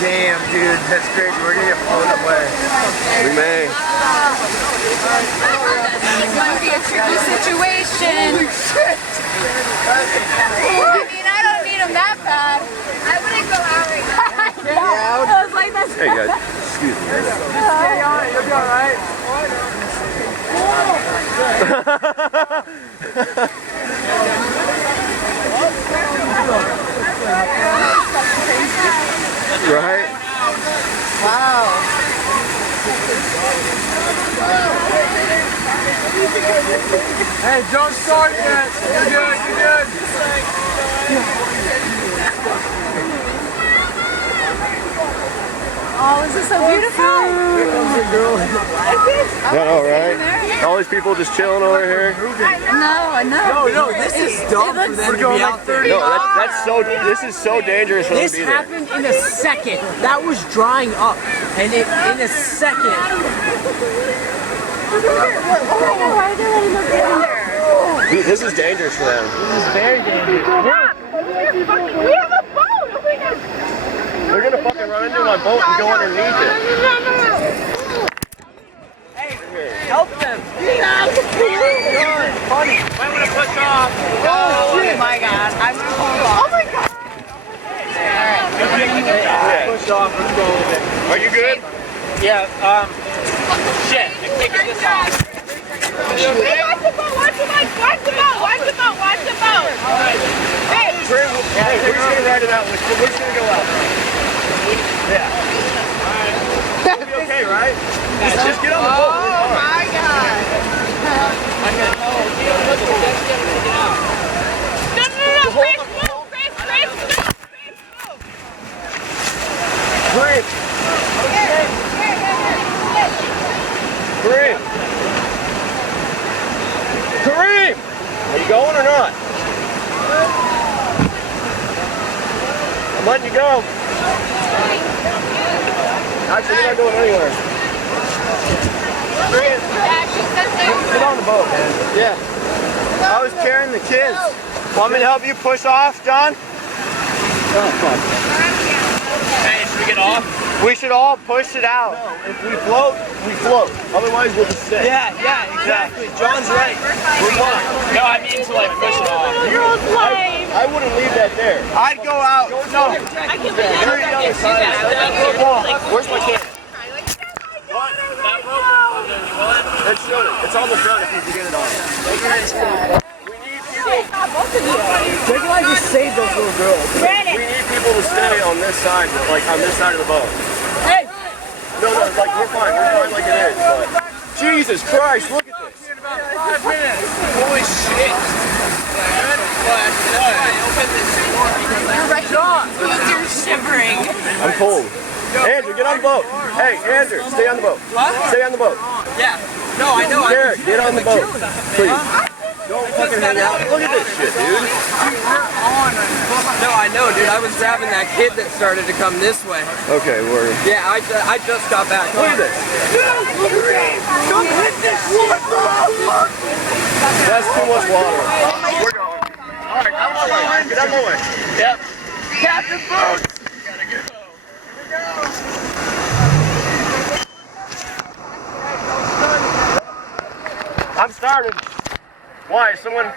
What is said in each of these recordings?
Damn, dude, that's crazy. We're gonna get blown away. We may. It's gonna be a tricky situation. I mean, I don't need them that bad. I wouldn't go out right now. I was like, that's Hey guys, excuse me. Stay on it, you'll be alright. Right? wow. Hey, don't start yet. You're good, you're good. Oh, is this so beautiful? I know, right? All these people just chilling over here. I know. No, this is dumb for them to be out there. No, that's so. This is so dangerous for them This to be there. happened in a second. That was drying up, and in a second. Oh my God, why are they letting us get in there? Dude, this is dangerous for them. This is very dangerous. We have a boat! Oh my God! They're gonna fucking run into my boat and go underneath it. Hey, help them. Funny. Might want to push off. Oh my God. I'm gonna hold off. Oh my God! Push off, let's go with it. Are you good? Yeah, shit. I can't get this off. Watch the boat! Watch the boat! Watch the boat! Watch the boat! Watch the boat! Hey! We're just gonna ride it out. We're just gonna go out. Yeah. We'll be okay, right? Just get on the boat. Oh my God! I'm gonna. No! Grace, move! Grace, move! Kareem! Kareem! Kareem! Are you going or not? I'm letting you go. Actually, you're not going anywhere. Get on the boat, man. Yeah. I was carrying the kids. Want me to help you push off, John? Oh, fuck. Hey, should we get off? We should all push it out. No, if we float, we float. Otherwise, we'll just stay. Yeah, exactly. John's right. We're fine. No, I mean to like push it off. I wouldn't leave that there. I'd go out. No. I can You're on the other side. Where's my camera? What? That rope. It's showing it. It's on the front if you can get it on. We need people. Maybe I just saved those little girls. We need people to stay on this side, like on this side of the boat. Hey! No, like we're fine. We're fine like it is. But Jesus Christ, look at this. In about 5 minutes. Holy shit. You're shivering. I'm cold. Andrew, get on the boat. Hey, Andrew, stay on the boat. What? Stay on the boat. Yeah. No, I know. Derek, get on the boat. Please. Don't fucking hang out. Look at this shit, dude. No, I know, dude. I was grabbing that kid that started to come this way. Okay, word. Yeah, I just got back. Look at this. Don't hit this shit, bro! That's too much water. We're going. All right, out of my way. Get out of my way. Yep. Captain Boots! I'm started. Why? Someone...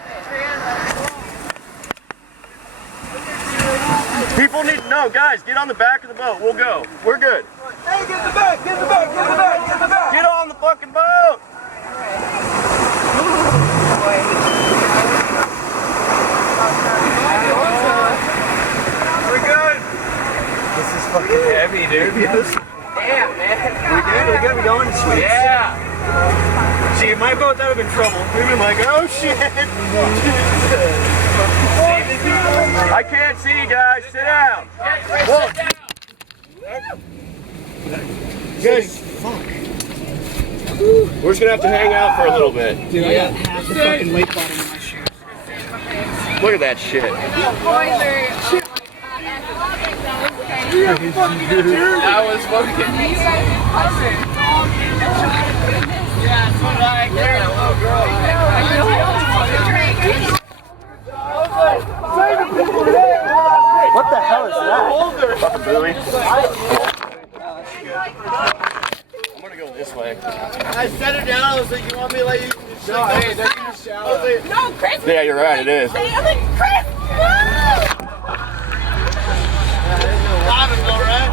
People need to know. Guys, get on the back of the boat. We'll go. We're good. Hey, get in the back! Get in the back! Get in the back! Get in the back! Get on the fucking boat! We're good. This is fucking heavy, dude. Damn, man. We're good. We're going sweet. Yeah. See, if my boat, that would have been trouble. We've been like, oh shit. I can't see, guys. Sit down. Whoa. Guys, fuck. We're just gonna have to hang out for a little bit. Dude, I got half the fucking weight bottom in my shoes. Look at that shit. That was fucking. Yeah, that's what I carried a little girl. What the hell is that? off a buoy. I'm gonna go this way. I set her down. I was like, you want me to let you? No, hey, that's in the shower. No, Chris. Yeah, you're right. It is. I'm like, Chris, no! Robin, all right?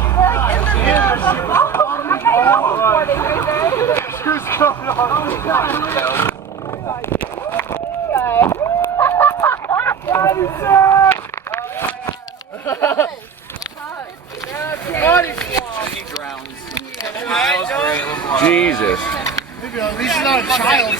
Who's going on? Jesus. At least he's not a child.